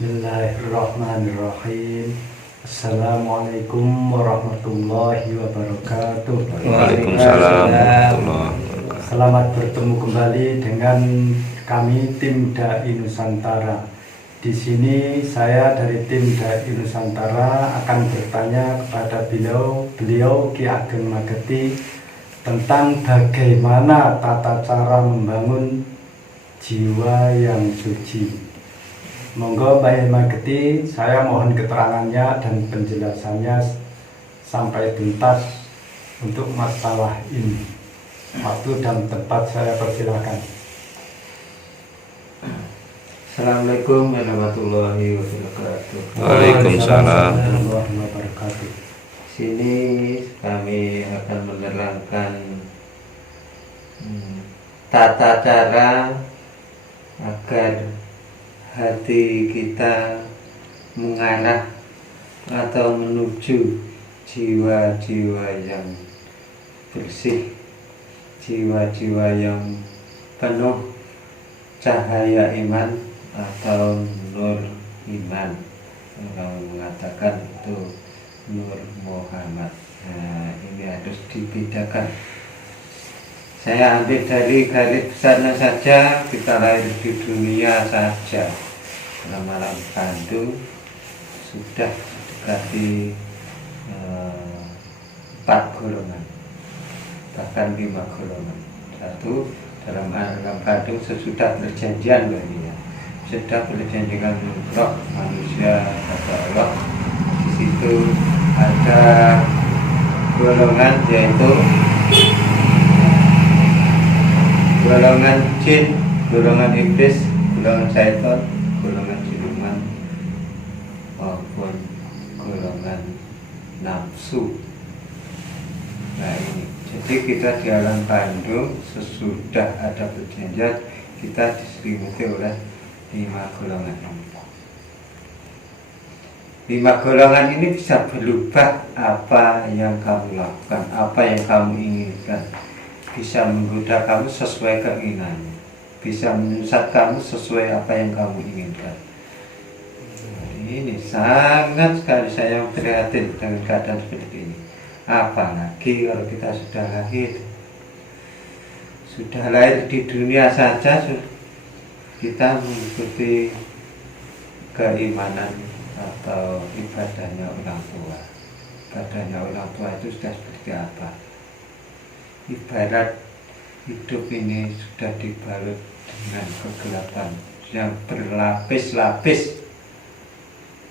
Bismillahirrahmanirrahim. Assalamualaikum warahmatullahi wabarakatuh. Waalaikumsalam warahmatullahi wabarakatuh. Selamat bertemu kembali dengan kami tim Dai Nusantara. Di sini saya dari tim Dai Nusantara akan bertanya kepada beliau Ki Ageng Mageti tentang bagaimana tata cara membangun jiwa yang suci. Monggo Mbak Mageti, saya mohon keterangannya dan penjelasannya sampai tuntas untuk masalah ini. Waktu dan tempat saya persilakan. Assalamualaikum warahmatullahi wabarakatuh. Waalaikumsalam warahmatullahi wabarakatuh. Sini kami akan menerangkan tata cara agar hati kita mengarah atau menuju jiwa-jiwa yang bersih, jiwa-jiwa yang penuh cahaya iman atau nur iman. Orang mengatakan itu Nur Muhammad. Nah, ini harus dibedakan. Saya ambil dari garis besarnya saja, kita lahir di dunia saja. Malam kandung sudah mendekati 4 golongan, bahkan 5 golongan. Satu, dalam alam kandung sesudah perjanjian ya. Sudah perjanjian dengan roh manusia kata Allah. Di situ ada golongan yaitu golongan jin, golongan iblis, golongan syaitan, golongan siluman maupun golongan nafsu. Nah ini, jadi kita di alam kandung sesudah ada perjanjian kita diselimuti oleh 5 golongan ini. 5 golongan ini bisa berubah apa yang kamu lakukan, apa yang kamu inginkan. Bisa menggoda kamu sesuai keinginannya, bisa menyesat kamu sesuai apa yang kamu inginkan. Ini sangat sekali saya prihatin dengan keadaan seperti ini. Apalagi kalau kita sudah lahir di dunia saja, kita mengikuti keimanan atau ibadahnya orang tua. Ibadahnya orang tua itu sudah seperti apa? Ibarat hidup ini sudah dibalut dengan kegelapan yang berlapis-lapis.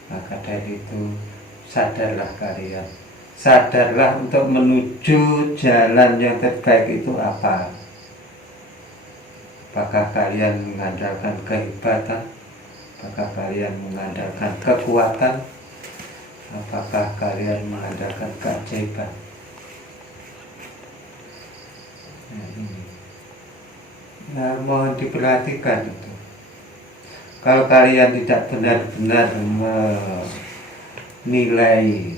Maka dari itu sadarlah kalian, sadarlah untuk menuju jalan yang terbaik itu apa. Apakah kalian mengandalkan kehebatan? Apakah kalian mengandalkan kekuatan? Apakah kalian mengandalkan keajaiban? Nah, mohon diperhatikan itu. Kalau kalian tidak benar-benar menilai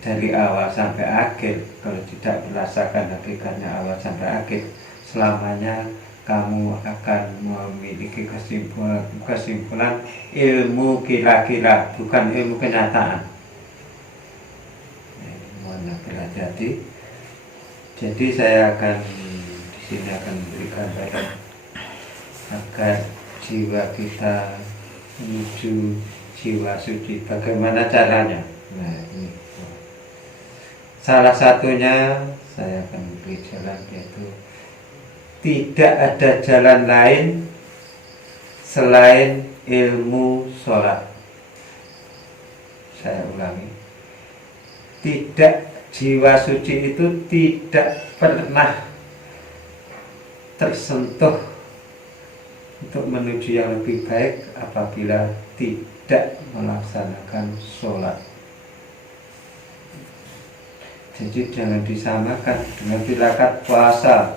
dari awal sampai akhir, kalau tidak merasakan hakikatnya awal sampai akhir, selamanya kamu akan memiliki kesimpulan ilmu kira-kira, bukan ilmu kenyataan. Mohon berhati-hati. Jadi saya akan di sini akan memberikan badan agar jiwa kita menuju jiwa suci. Bagaimana caranya? Nah, ini. Salah satunya saya akan memberi jalan, yaitu tidak ada jalan lain selain ilmu sholat. Saya ulangi, jiwa suci itu tidak pernah tersentuh untuk menuju yang lebih baik apabila tidak melaksanakan sholat. Jadi jangan disamakan dengan tirakat puasa,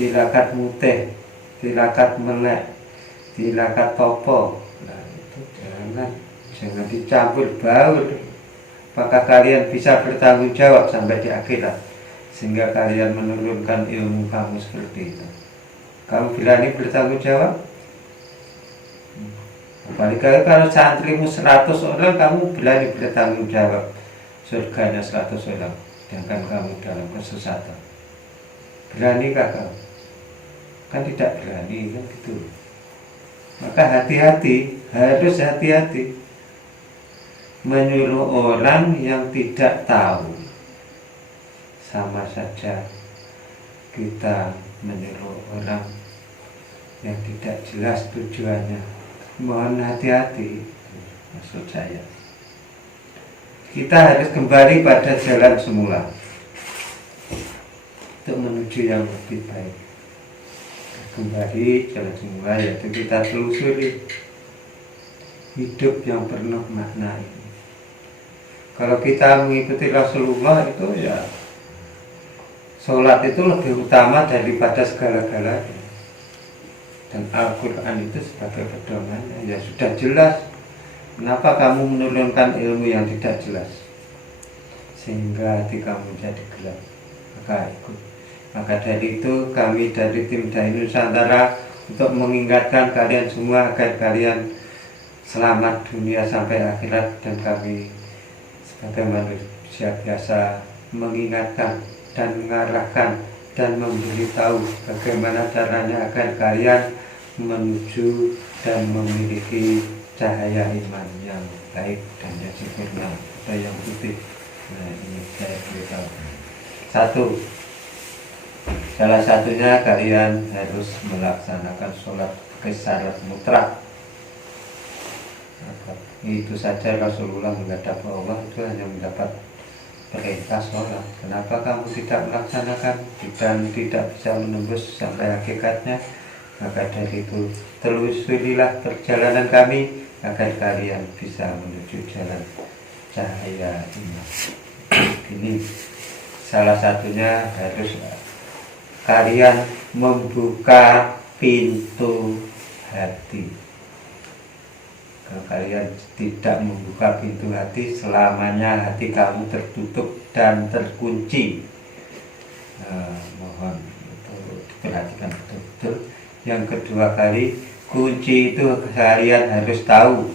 tirakat mutih, tirakat melek, tirakat topo. Nah itu jangan dicampur baur. Apakah kalian bisa bertanggung jawab sampai di akhirat sehingga kalian menurunkan ilmu kamu seperti itu? Kamu berani bertanggung jawab? Kebalikannya kalau santrimu 100 orang, kamu berani bertanggung jawab surganya 100 orang, sedangkan kamu dalam kesesatan. Beranikah kamu? Kan tidak berani, kan gitu. Maka hati-hati, harus hati-hati menyuruh orang yang tidak tahu. Sama saja kita menyuruh orang yang tidak jelas tujuannya. Mohon hati-hati, maksud saya. Kita harus kembali pada jalan semula untuk menuju yang lebih baik. Kembali jalan semula, yaitu kita telusuri hidup yang penuh makna ini. Kalau kita mengikuti Rasulullah itu ya, sholat itu lebih utama daripada segala-galanya. Dan Al-Quran itu sebagai pedomannya, ya sudah jelas. Kenapa kamu menurunkan ilmu yang tidak jelas sehingga hati kamu menjadi gelap? Maka ikut. Maka dari itu kami dari tim Dai Nusantara untuk mengingatkan kalian semua agar kalian selamat dunia sampai akhirat, dan kami sebagai manusia biasa mengingatkan dan mengarahkan dan memberitahu bagaimana caranya agar kalian menuju dan memiliki cahaya iman yang baik dan yang sempurna atau yang putih. Nah, ini saya beritahu. Salah satunya kalian harus melaksanakan sholat syarat mutlak. Itu saja Rasulullah menghadap Allah itu hanya mendapat perintah sholat. Kenapa kamu tidak melaksanakan dan tidak bisa menembus sampai hakikatnya? Maka dari itu telusurilah perjalanan kami agar kalian bisa menuju jalan cahaya iman. Ini salah satunya harus kalian membuka pintu hati. Kalau kalian tidak membuka pintu hati, selamanya hati kamu tertutup dan terkunci. Mohon itu diperhatikan betul-betul. Yang kedua kali, kunci itu kalian harus tahu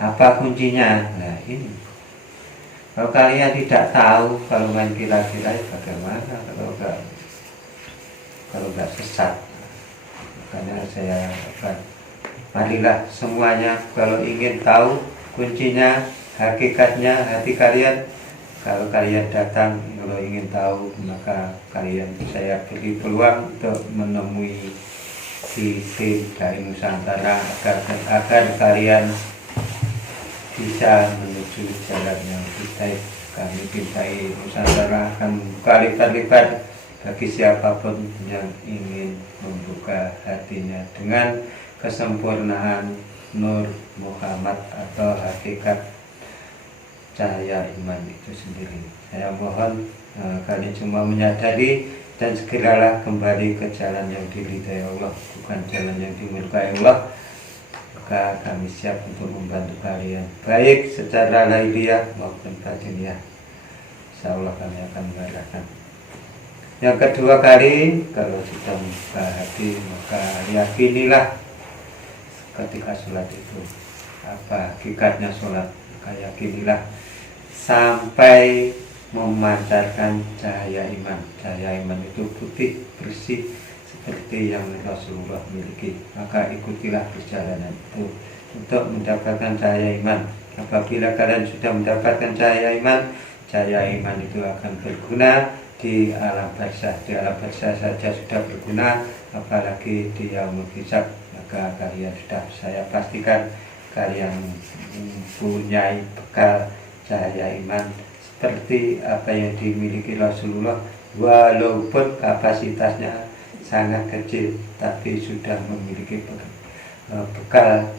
apa kuncinya. Nah ini, kalau kalian tidak tahu, kalau main kira-kira bagaimana kalau nggak sesat. Makanya saya marilah semuanya kalau ingin tahu kuncinya, hakikatnya hati kalian. Kalau kalian datang, kalau ingin tahu, maka kalian saya beri peluang untuk menemui di tim Dai Nusantara agar kalian bisa menuju jalan yang lebih baik. Kami tim Dai Nusantara akan membuka lipat-lipat bagi siapapun yang ingin membuka hatinya dengan kesempurnaan Nur Muhammad atau hakikat cahaya iman itu sendiri. Saya mohon kalian cuma menyadari dan segeralah kembali ke jalan yang diridhai Allah, bukan jalan yang dimurkai Allah. Maka kami siap untuk membantu kalian, baik secara lahiriah maupun batiniah. Insyaallah kami akan mengarahkan. Yang kedua kali, kalau sudah membuka hati, maka yakinilah ketika sholat itu apa hakikatnya sholat. Maka yakinilah sampai memancarkan cahaya iman. Cahaya iman itu putih, bersih seperti yang Rasulullah miliki. Maka ikutilah perjalanan itu untuk mendapatkan cahaya iman. Apabila kalian sudah mendapatkan cahaya iman itu akan berguna di alam barzah. Di alam barzah saja sudah berguna, apalagi di yaumul hisab. Maka kalian sudah, saya pastikan kalian mempunyai bekal cahaya iman seperti apa yang dimiliki Rasulullah, walaupun kapasitasnya sangat kecil, tapi sudah memiliki bekal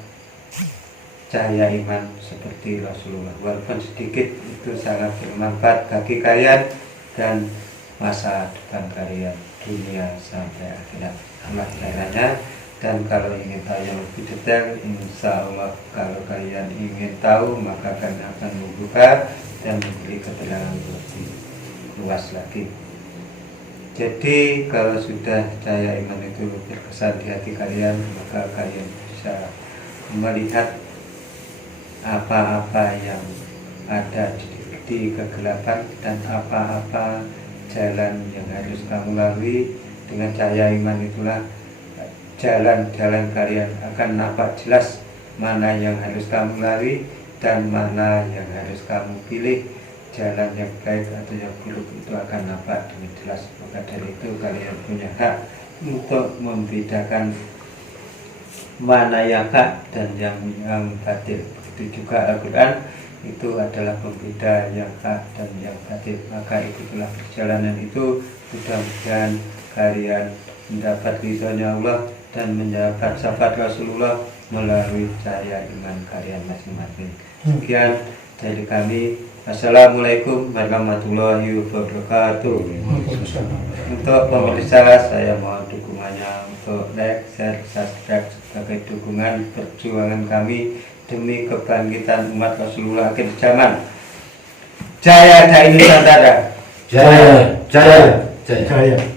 cahaya iman seperti Rasulullah. Walaupun sedikit, itu sangat bermanfaat bagi kalian dan masa depan kalian dunia sampai akhirat. Allah caranya. Dan kalau ingin tahu yang lebih detail, insya Allah kalau kalian ingin tahu, maka kami akan membuka dan memberi keterangan lebih luas lagi. Jadi kalau sudah cahaya iman itu berkesan di hati kalian, maka kalian bisa melihat apa-apa yang ada di kegelapan dan apa-apa jalan yang harus kamu lalui. Dengan cahaya iman itulah jalan-jalan kalian akan nampak jelas mana yang harus kamu lalui dan mana yang harus kamu pilih. Jalan yang baik atau yang buruk itu akan nampak dengan jelas. Maka dari itu kalian punya hak untuk membedakan mana yang hak dan yang batil. Begitu juga Al-Quran itu adalah pembeda yang hak dan yang batil. Maka itulah perjalanan itu. Mudah-mudahan kalian mendapat ridhonya Allah dan mendapat syafaat Rasulullah melalui cahaya iman kalian masing-masing. Sekian dari kami. Assalamualaikum warahmatullahi wabarakatuh. Untuk pemirsa, saya mohon dukungannya untuk like, share, subscribe sebagai dukungan perjuangan kami demi kebangkitan umat Rasulullah akhir zaman. Jaya Jaya Nusantara. Jaya, jaya, jaya.